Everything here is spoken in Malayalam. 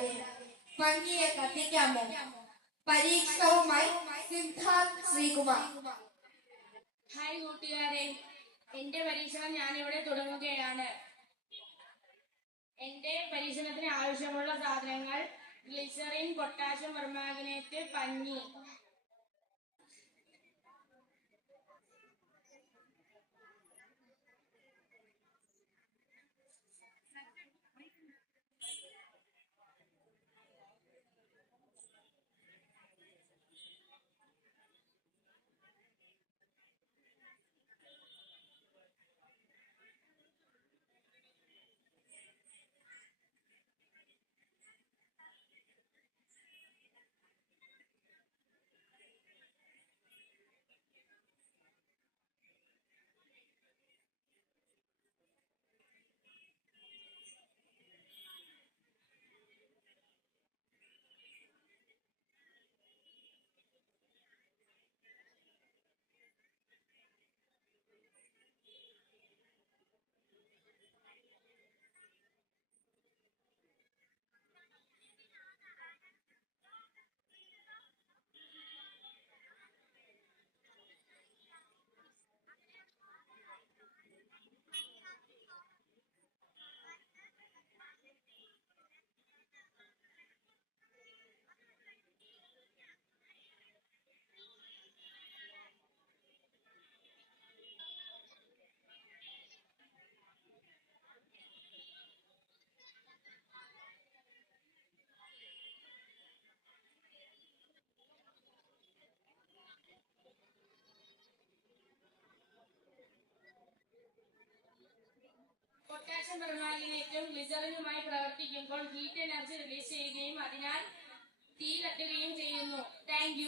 കൂടാതെ ഭംഗിയെ കത്തിക്കാമോ? പരീക്ഷണവുമായി സിദ്ധാർത്ഥ് ശ്രീകുമാർ. ഹായ് കൂട്ടുകാരെ എന്റെ പരീക്ഷണം ഞാനിവിടെ തുടങ്ങുകയാണ്. എന്റെ പരീക്ഷണത്തിന് ആവശ്യമുള്ള സാധനങ്ങൾ ഗ്ലിസറിൻ പൊട്ടാഷ്യം പെർമാഗ്നേറ്റ് പഞ്ഞി. പൊട്ടാഷ്യം പെർമാഗ്നേറ്റും ഗ്ലിസറിനുമായി പ്രവർത്തിക്കുമ്പോൾ ഹീറ്റ് എനർജി റിലീസ് ചെയ്യുകയും അതിനാൽ തീ കത്തുകയും ചെയ്യുന്നു. താങ്ക്